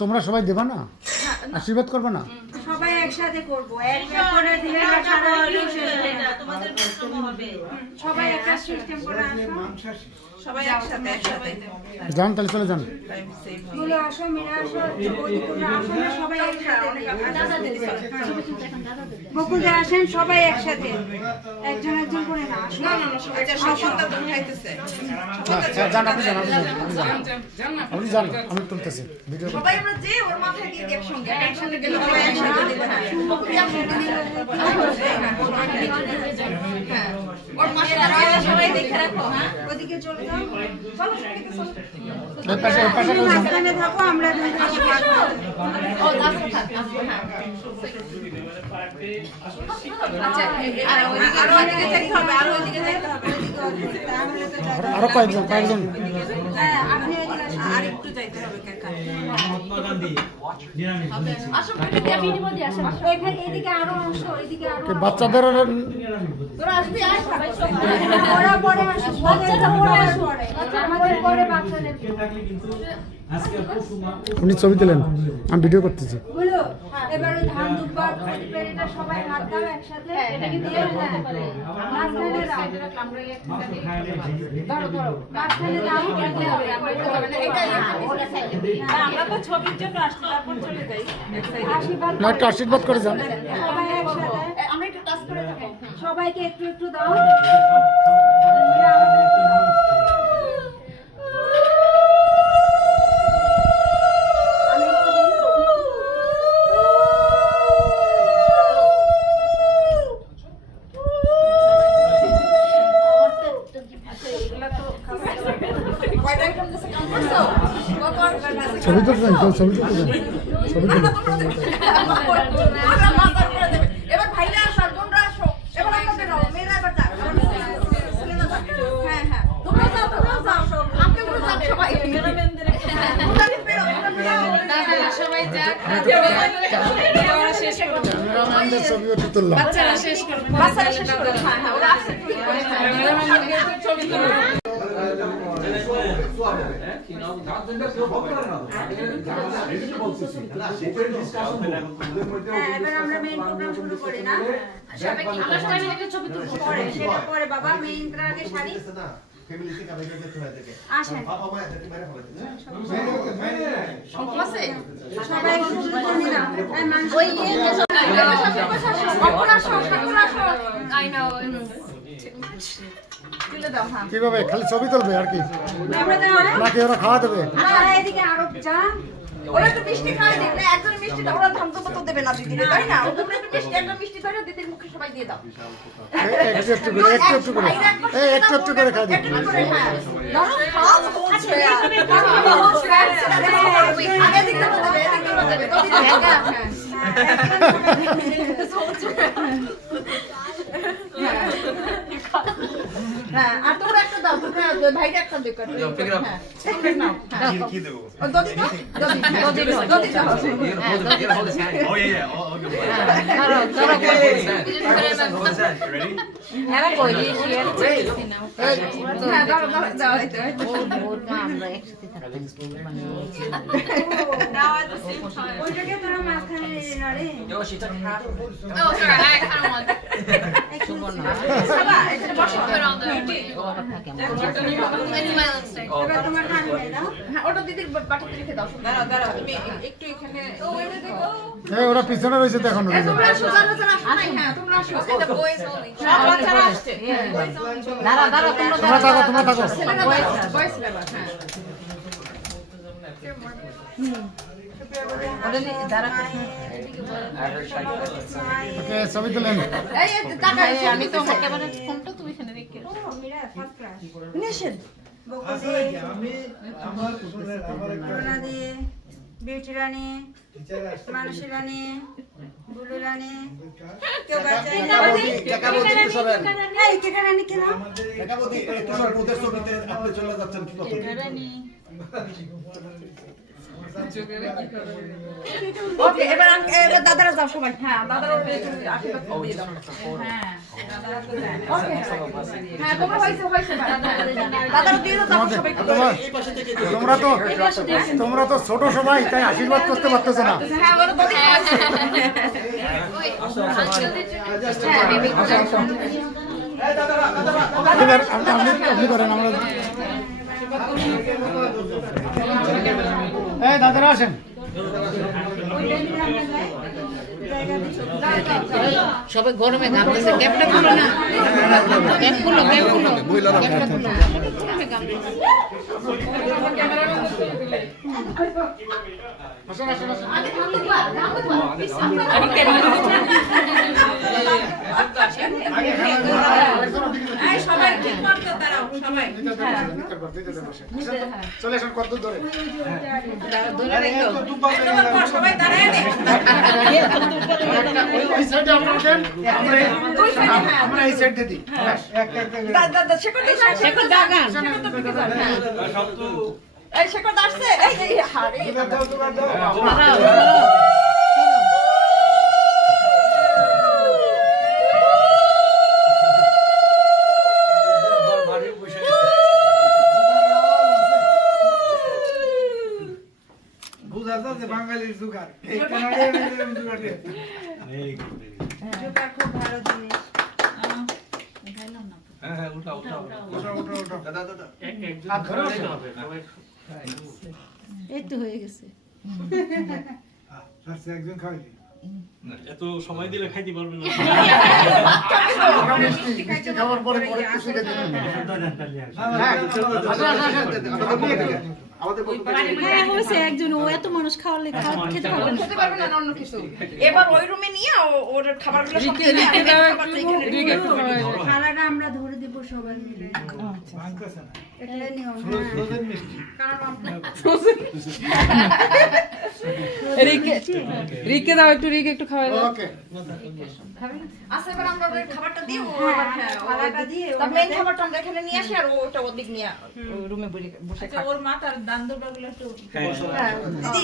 তোমরা সবাই দেবা না, আশীর্বাদ করবে না? সবাই একসাথে করব, একবার করে দিলে সারা তোমাদের প্রথম হবে। সবাই একটা সিস্টেম করে আসো, সবাই একসাথে যান, তাহলে চলে যান। বলে আসো, মেরা আসো, বকুলরা আসেন, সবাই একসাথে। বকুলরা আসেন, সবাই একসাথে, একজন একজন করে না। না না না, সবাই সন্তান তো খাইতেছে। যান, আপনি যান, আপনি যান, আমি তুলতেছি ভিডিও। সবাই আমরা যে ওর মাথায় দিয়ে একসঙ্গে একসাথে গেলে সবাই একসাথে দিবে। হ্যাঁ, ওর মাথায় সবাই দেখে রাখো। হ্যাঁ, ওদিকে চলে যাও, চলো সবাইকে চলো। মাঝখানে থাকো, আমরা ও দাসা থাক। হ্যাঁ, আচ্ছা, আর ওদিকে যাইতে হবে, আর ওদিকে যাইতে হবে। আরো কয়েকজন হ্যাঁ, আপনি এদিকে আসুন। আর একটু যাইতে হবে কাকা। মহাত্মা গান্ধী আসো বিনিময় আসো। এখানে এদিকে আরো অংশ, এদিকে আরো বাচ্চাদের তোরা আসবি, আয় সবাই সব ওরা পরে আসো, বাচ্চাটা পরে আসো, আমাদের পরে বাচ্চাদের কিন্তু আজকে উনি ছবি তুলেন, আমি ভিডিও করতেছি। বলো এবারে ধান দুবার প্রদীপের এটা সবাই হাত দাও একসাথে, এটাকে দিয়ে মাঝখানে দাও, মাঝখানে দাও। আমরা তো ছবির জন্য আসছি, তারপর চলে যাই। আশীর্বাদ না, একটু আশীর্বাদ করে যান। সবাই একসাথে, আমরা একটু টাচ করে থাকো। সবাইকে একটু একটু দাও। ছবি তুলবেন, ছবি তুলবেন, ছবি তুলবেন। এবার ভাইরা আসো, আর বোনরা আসো। এবার আপনাদের নাও, মেয়েরা এবার যাক। হ্যাঁ হ্যাঁ, তোমরা যাও, আপনি বলে যান সবাই। সবাই যাক। ক্যামেরাম্যানদের ছবিও তো তুললাম। বাচ্চারা শেষ করবে। হ্যাঁ হ্যাঁ, ওরা আসছে। ছবি তুলবে। এবার আমরা মেইন প্রোগ্রাম শুরু করি না? সবাই কি আমরা সবাই মিলে ছবি তুলবো? পরে সেটা পরে বাবা মেইনটা আগে শাড়ি আসেন। আছে? সবাই শুরু করি না? এই মানুষ ওই I know. তুলে দাও। হ্যাঁ, কিভাবে খালি ছবি তুলবে আর কি, আমরা দাও। নাকি ওরা খাওয়া দেবে? আর এদিকে আরো যা ওরা একটু মিষ্টি খায় দেখলে, একজন মিষ্টি দাও, ওরা ধান তো দেবে না দিদিরে, তাই না? তোমরা একটু মিষ্টি, একটা মিষ্টি ধরে দিদির মুখে সবাই দিয়ে দাও। একটু একটু করে, একটু একটু করে, একটু একটু করে খাই দিই। একটু করে, হ্যাঁ। ধরো, খাও, হচ্ছে। আগে দিকে তো দেবে, এদিকে তো দেবে, তো দিকে, হ্যাঁ, আর তোমরা একটা দাও, তোমরা ভাইটা একটা দেখো। হ্যাঁ, একটা নাও। কি দেবো? দদি দাও, দদি দাও। Oh yeah. Ready? হ্যাঁ, দাও, এই তো। ওইটাকে তোরা মাঝখানে নড়ে। Yo, she took half of it. Oh, sorry, I kind of want that. বাবা, এটা বসো। Put on the It's my lipstick. এবার তোমার হাত মেরে দাও। হ্যাঁ, ওটা দিদির বাটিতে রেখে দাও। দাঁড়াও, তুমি একটু এখানে এই ওরা পিছনে রয়েছে তো এখন এই তোমরা আসো, যারা যারা আসো নাই, হ্যাঁ, তোমরা আসো। এটা boys only. সব বাচ্চারা আসছে দাঁড়া, দাঁড়া, তোমরা থাকো তোমরা থাকো ছেলেরা দাঁড়া, boys রা বাস, হ্যাঁ। ওকে ছবি তুলেন এই, এই, টাকা, আমি তো একেবারে ফোনটা তুমি এখানে রেখে নিষেধ। করুণাদি, বিউটি রানী, মানসী রানী, বুলু রানী, কেউ বাচ্চা এই টিকা রানী কেন? টিকা রানী। ওকে, এবার এবার দাদারা যাও সবাই, হ্যাঁ, দাদারা একটু আশীর্বাদ দিয়ে দাও। হ্যাঁ, ওকে, হ্যাঁ, তোমরা হয়েছে, দাদারা দিয়ে দাও, তারপর সবাই একটু তোমরা তো ছোট সবাই তাই আশীর্বাদ করতে পারতেছো না হ্যাঁ, ওরা তো আপনি করেন আমরা এই দাদারা আসেন সবাই গরমে ঘামতেছে ক্যাপটা খুলো না ক্যাপ খুলো এই সবাই ঠিক মতো দাঁড়াও, সবাই। চলে আসেন কত ধরে তোমার পর সবাই দাঁড়ায় নে। এই সাইডে আপনারা দেন আমরা এই সাইডে দিই দাদা শেখর দিস, শেখর দাগা, এই শেখর আসছে, এই যে হারে বাঙালির জোগাড় জোগাড় খুব ভালো জিনিস। এই তো হয়ে গেছে। একজন খাওয়াই এত সময় দিলে খাইতে পারবে না মিষ্টি খাওয়ার পরে পরে একটু শিখে দিবেন হ্যাঁ, হয়েছে একজন, ও এত মানুষ খাওয়ালে খেতে পারবে না। খেতে পারবে না অন্য কিছু। এবার ওই রুমে নিয়ে ওর খাবারগুলো সব কিনে আনবে, খাবারটা এখানে রেখে দেবে। থালাটা আমরা ধরে দেব সবাই মিলে। ভাঙতেছে না এটাই নিয়ম। ফ্রোজেন মিষ্টি রিকে দাও একটু রিকে একটু খাওয়াই দাও ওকে আচ্ছা, এবার আমরা ওদের খাবারটা দিই, ও আবার হ্যাঁ, থালাটা দিয়ে তার মেইন খাবারটা আমরা এখানে নিয়ে আসি আর ওটা ওদিক নিয়ে রুমে বসে ওর মাথার দান দুটোগুলো একটু হ্যাঁ দিদি